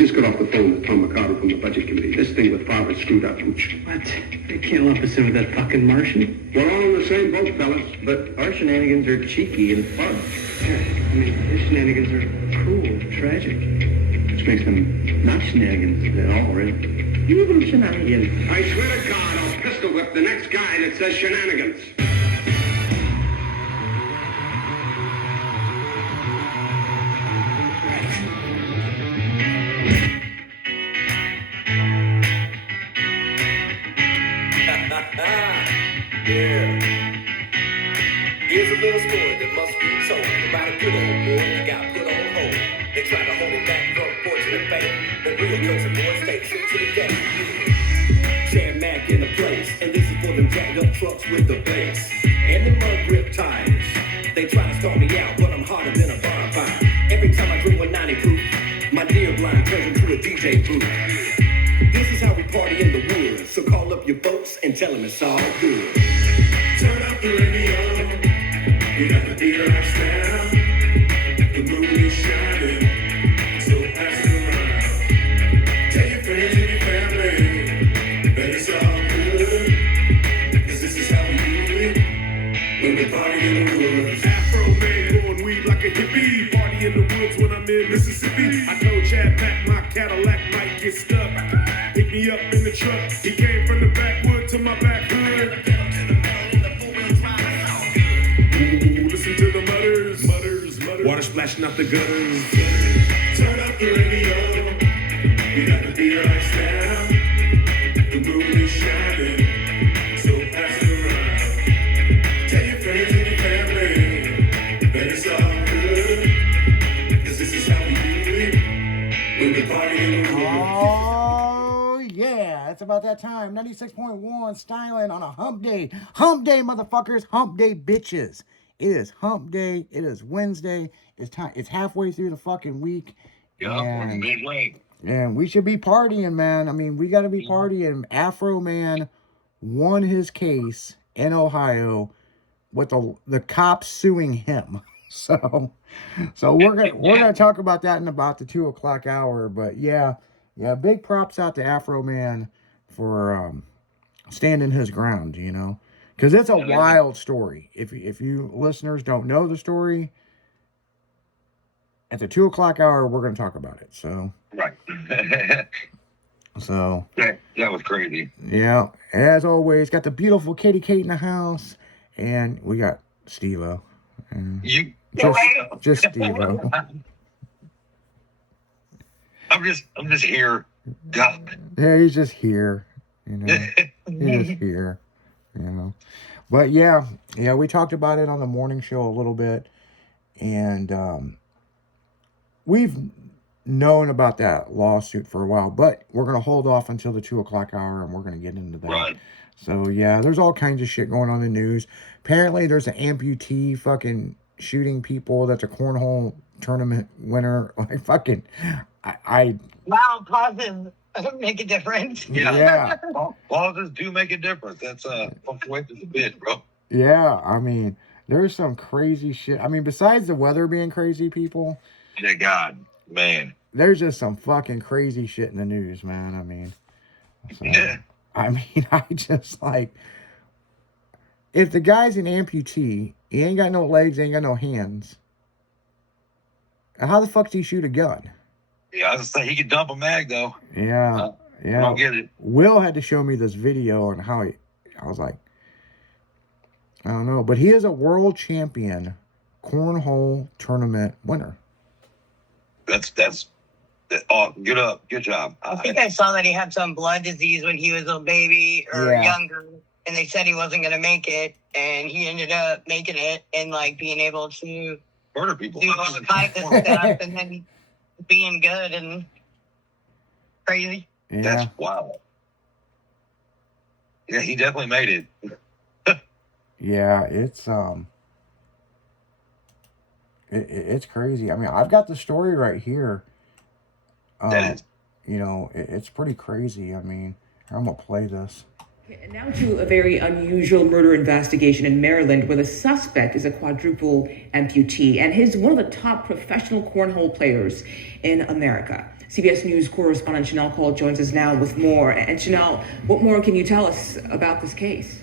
just got off the phone with Tom Mercado from the Budget Committee. This thing with Favre screwed up, Hooch. What? They can't lump us in with that fucking Martian? We're all in the same boat, fellas. But our shenanigans are cheeky and fun. Yeah, I mean, his shenanigans are cruel, tragic. Which makes them not shenanigans at all, really. You little shenanigans. I swear to God, I'll pistol whip the next guy that says shenanigans. Yeah. Here's a little story that must be told about a good old boy that got put on hold. They tried to hold him back from fortune and fame, but real country boys takes him to the game. Chad Mack in the place, and this is for them jacked up trucks with the bass and the mud grip tires. They try to start me out, but I'm harder than a bonfire. Every time I drink 190 proof, my deer blind turns into a DJ booth. This is how we party in the woods, so call up your folks and tell them it's all good. Turn up the radio, we got the beat right now. The moon is shining, so pass it around. Tell your friends and your family that it's all good, cause this is how we do it when we party in the woods. Afro man, blowing weed like a hippie. Party in the woods when I'm in Mississippi. I told Chad Pack my Cadillac might get stuck. Pick me up in the truck. He came from the backwood to my back hood. Ooh, listen to the mutters, mutters, mutters. Water splashing out the gutters. Turn up the radio. We got the beat right now. The moon is shining, so pass it around. Tell your friends and your family that it's all good, cause this is how we do it when we party in the woods. Yeah, it's about that time. 96.1 styling on a hump day. Hump day, motherfuckers. Hump day, bitches. It is hump day. It is Wednesday. It's time. It's halfway through the fucking week. Yeah, we're midway. And we should be partying, man. I mean, we got to be partying. Afro Man won his case in Ohio with the cops suing him. So we're gonna talk about that in about the 2 o'clock hour. But yeah, big props out to Afro Man for standing his ground, you know, because it's a wild story. If you listeners don't know the story, at the 2 o'clock hour, we're going to talk about it. So Right. so that was crazy. yeah, as always, got the beautiful Katie Kate in the house, and we got Steve-O. You Just Steve-O. I'm just here. God. Yeah, he's just here, you know. He's just here, you know. But yeah, we talked about it on the morning show a little bit, and we've known about that lawsuit for a while, but we're gonna hold off until the 2 o'clock hour, and we're gonna get into that. Right. So yeah, there's all kinds of shit going on in the news. Apparently, there's an amputee fucking shooting people. That's a cornhole tournament winner. Like fucking, I Wow, causes make a difference. yeah. Pauses do make a difference. That's fluctuates a bit, bro. Yeah, I mean, there's some crazy shit. I mean, besides the weather being crazy, people, Yeah, God, man. there's just some fucking crazy shit in the news, man. I mean, so, Yeah. I just like, if the guy's an amputee, he ain't got no legs, ain't got no hands, how the fuck do you shoot a gun? Yeah, I was gonna say he could dump a mag though. Yeah, I yeah. don't get it. Will had to show me this video on how I was like, I don't know, but he is a world champion cornhole tournament winner. That's oh, good job. I think I saw that he had some blood disease when he was a baby or Yeah. younger, and they said he wasn't going to make it, and he ended up making it and like being able to Murder people. do all kinds of stuff, and then being good and crazy. Yeah. That's wild. Yeah, he definitely made it. Yeah, it's it's crazy. I mean, I've got the story right here. That is. You know, it's pretty crazy. I mean, I'm gonna play this. And now to a very unusual murder investigation in Maryland where the suspect is a quadruple amputee and he's one of the top professional cornhole players in America. CBS News correspondent Chanel Cole joins us now with more. And Chanel, what more can you tell us about this case?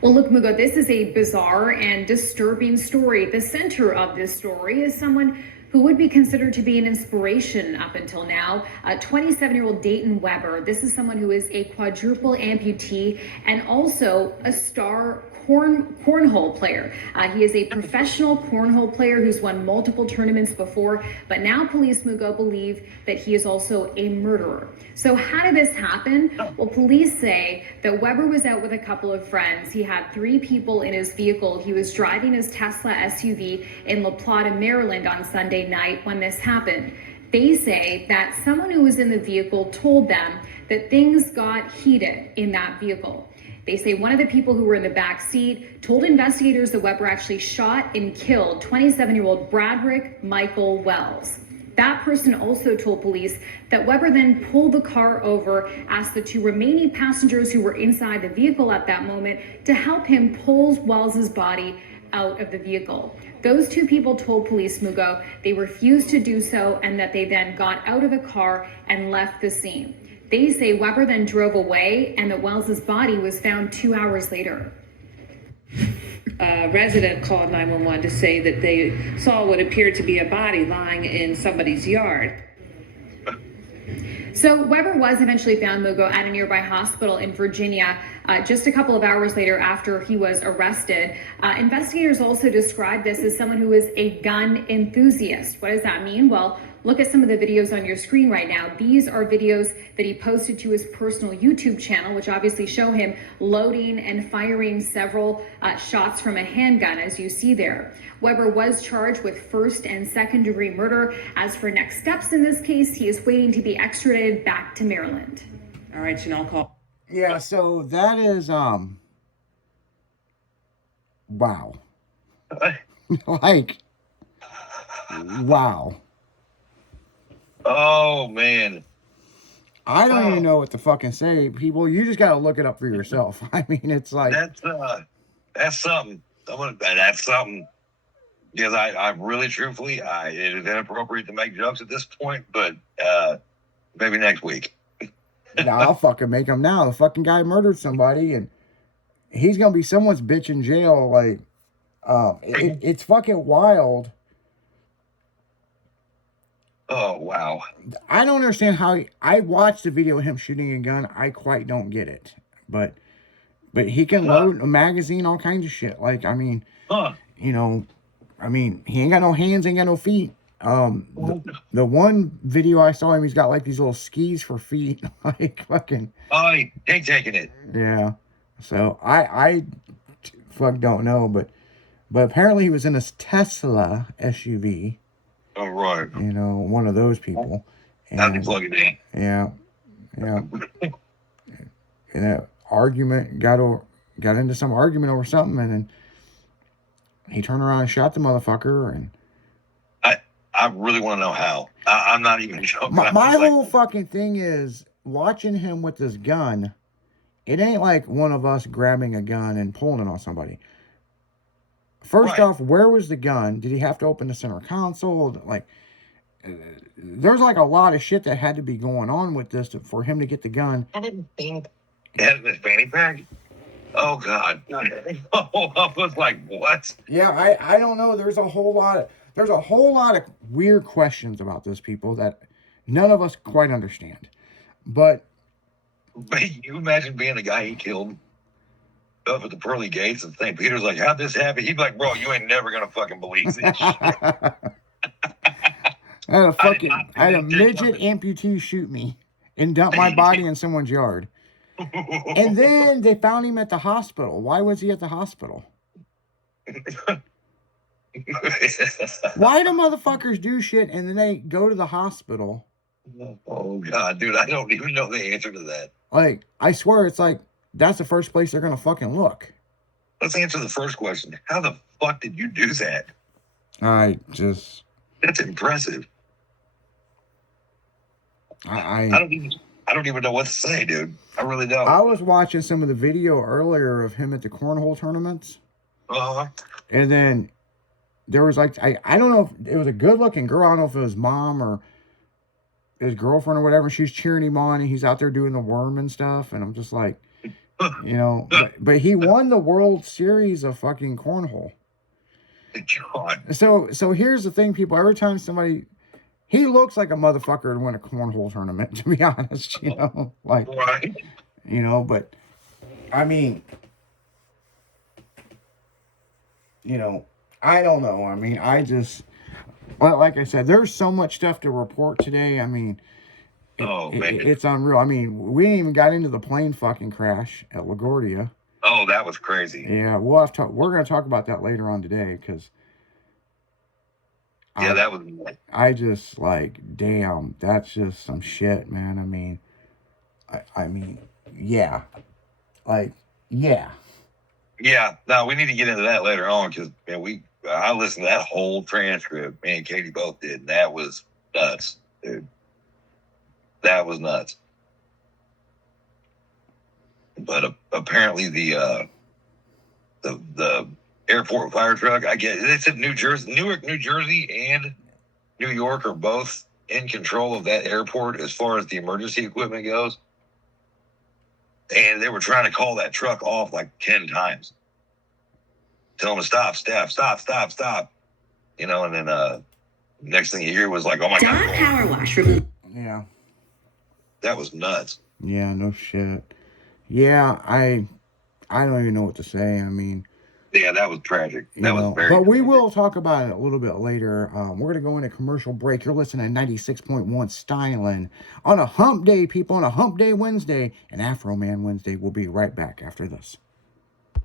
Well, look, Mugo, this is a bizarre and disturbing story. The center of this story is someone who would be considered to be an inspiration up until now. 27-year-old Dayton Weber. This is someone who is a quadruple amputee and also a star cornhole player. He is a professional cornhole player who's won multiple tournaments before, but now police, Mugo, believe that he is also a murderer. So how did this happen? Well, police say that Weber was out with a couple of friends. He had 3 people in his vehicle. He was driving his Tesla SUV in La Plata, Maryland on Sunday night when this happened. They say that someone who was in the vehicle told them that things got heated in that vehicle. They say one of the people who were in the back seat told investigators that Weber actually shot and killed 27-year-old Bradrick Michael Wells. That person also told police that Weber then pulled the car over, asked the 2 remaining passengers who were inside the vehicle at that moment to help him pull Wells's body out of the vehicle. Those 2 people told police, Mugo, they refused to do so and that they then got out of the car and left the scene. They say Weber then drove away and that Wells's body was found 2 hours later. A resident called 911 to say that they saw what appeared to be a body lying in somebody's yard. So Weber was eventually found, Mugo, at a nearby hospital in Virginia just a couple of hours later after he was arrested. Investigators also described this as someone who is a gun enthusiast. What does that mean? Well, look at some of the videos on your screen right now. These are videos that he posted to his personal YouTube channel, which obviously show him loading and firing several shots from a handgun, as you see there. Weber was charged with 1st and 2nd degree murder. As for next steps in this case, he is waiting to be extradited back to Maryland. All right, Chanel Cole. Yeah, so that is wow. Like, wow. Oh man, I don't even know what to fucking say, people. You just gotta look it up for yourself. I mean, it's like that's something. That's something. Because I really, truthfully, it is inappropriate to make jokes at this point, but maybe next week. Nah, I'll fucking make him now. The fucking guy murdered somebody, and he's gonna be someone's bitch in jail. Like, it's fucking wild. Oh wow! I don't understand how I watched the video of him shooting a gun. I quite don't get it, but he can load a magazine, all kinds of shit. Like, I mean, you know, I mean, he ain't got no hands, ain't got no feet. The one video I saw him, he's got like these little skis for feet, like fucking. Oh, he ain't taking it. Yeah. So I fuck don't know, but apparently he was in a Tesla SUV. Oh right. You know, one of those people. How do you plug it in? Yeah. And that argument got into some argument over something, and then he turned around and shot the motherfucker. And I really want to know how. I'm not even joking. My whole fucking thing is watching him with this gun. It ain't like one of us grabbing a gun and pulling it on somebody. First off, where was the gun? Did he have to open the center console? Like, there's like a lot of shit that had to be going on with this for him to get the gun. I didn't think. Had this fanny pack? Oh God! Oh, I was like, what? Yeah, I don't know. There's a whole lot of weird questions about this, people, that none of us quite understand. But you imagine being the guy he killed up at the pearly gates of St. Peter's, like, how'd this happen? He'd be like, bro, you ain't never gonna fucking believe this shit. I had a midget amputee shoot me and dump my body in someone's yard. And then they found him at the hospital. Why was he at the hospital? Why do motherfuckers do shit and then they go to the hospital? Oh God, dude, I don't even know the answer to that. Like, I swear it's like, that's the first place they're gonna fucking look. Let's answer the first question. How the fuck did you do that? That's impressive. I don't even know what to say, dude. I really don't. I was watching some of the video earlier of him at the cornhole tournaments. And then there was like, I don't know if it was a good looking girl. I don't know if it was mom or his girlfriend or whatever. She's cheering him on, and he's out there doing the worm and stuff. And I'm just like, you know, but he won the World Series of fucking cornhole. God. So here's the thing, people. Every time somebody, he looks like a motherfucker to win a cornhole tournament, to be honest. You know, like, Right. you know, but I mean, you know, I don't know. I mean, I just, well, like I said, there's so much stuff to report today. I mean, Man. it's unreal. I mean, we ain't even got into the plane fucking crash at LaGuardia. Oh, that was crazy. Yeah, we'll have to. We're gonna talk about that later on today, because Yeah, that was. I just like, damn, that's just some shit, man. I mean, I mean, yeah, like, yeah. Yeah, no, we need to get into that later on because I listened to that whole transcript. Me and Katie both did. And that was nuts, dude. That was nuts. But apparently the airport fire truck, I guess they said Newark, New Jersey, and New York are both in control of that airport as far as the emergency equipment goes. And they were trying to call that truck off like 10 times. Tell them to stop. You know, and then next thing you hear was like, oh my God. Power Wash remove. Yeah. That was nuts. Yeah, no shit. Yeah, I don't even know what to say. I mean, Yeah, that was tragic. That was very but we tragic. will talk about it a little bit later. We're gonna go into commercial break. You're listening to 96.1 Styling on a hump day, people, on a hump day Wednesday, and Afro Man Wednesday. We'll be right back after this.